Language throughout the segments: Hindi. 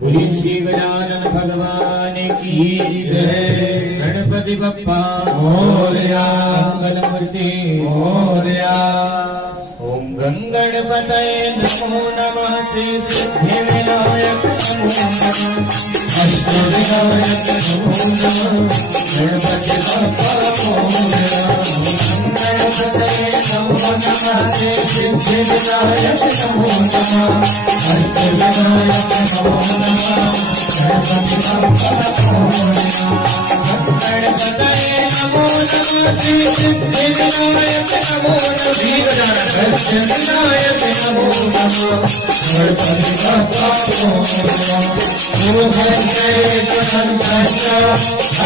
बोलिए श्री गजानन भगवान की जय। गणपति बप्पा मोरया, मंगल मूर्ति मोरया। ओम गंगणपतये नमो नमः, श्री सिद्धि विनायक नमो नमः, अष्ट विनायक नमो नमः, गणपति बप्पा मोरया। गणपतये नमो नमः, श्री सिद्धि विनायक नमो नमः, अष्ट विनायक नमो नमः, गणपति बप्पा मोरया। गणपतये नमो नमः, श्री सिद्धि विनायक नमो नमः, अष्ट विनायक नमो नमः, गणपति बप्पा मोरया। ओम भद्रे गणपतये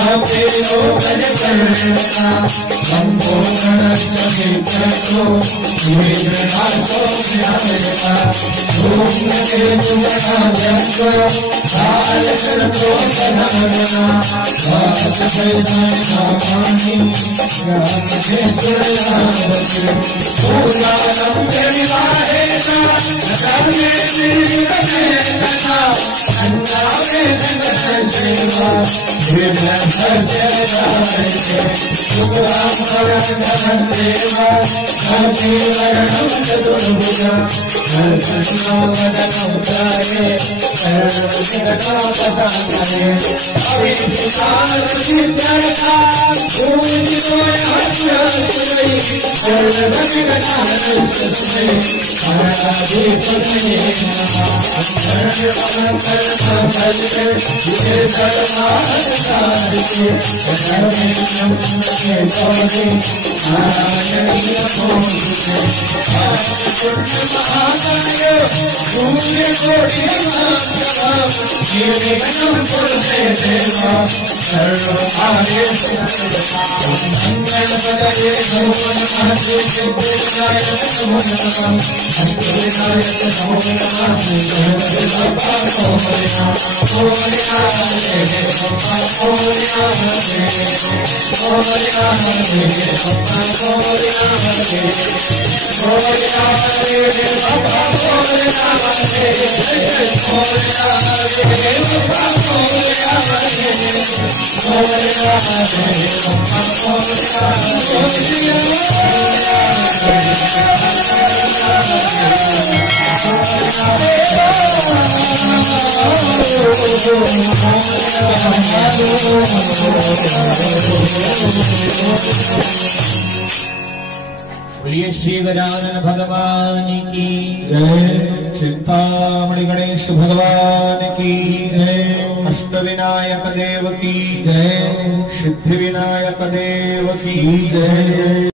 आपे लोकन करना, हमको गणस्य विक्रतो विघ्नाशो ज्ञानता। ओम के तुमना जंतो काल करतो सनातना, वात सैतान कामानि ज्ञान के सुरयावति। पूर्वाणं विवाहेता नकामे निर्गमेता, अन्नामे धनसेवा विघ्नहर्षदायके। शुभरामरणं देवा संजीवनं चतुर्भुजा, नरसिंहवदनं ध्याये शरणं अभिषिकारसिद्ध्यर्था पूजितो हर्षसुरै सर्वविघ्नानां हरणाधिपतये नमः। शरणमनकरणाभजे विजय सर्वाधिकारिके, शरणं केतवे नारायणीय मोहिते। पुण्य महाकाय सूर्य कोटि नमः, निर्विघ्नं कुरुते देवा सर्वकार्येषु सर्वदा। गणपतये नमो नमः, श्री सिद्धिविनायक नमो नमः, अष्टविनायक नमो नमः, गणपति बप्पा मोरया। मोरया रे बप्पा मोरया रे, मोरया रे बप्पा मोरया रे, मोरया रे बप्पा मोरया रे, मोरया रे बप्पा मोरया रे, मोरया रे बप्पा मोरया बोलिए श्री गजानन भगवान की जय। चिंतामणि गणेश भगवान की जय। अष्टविनायक देव की जय। सिद्धि विनायक देव की जय।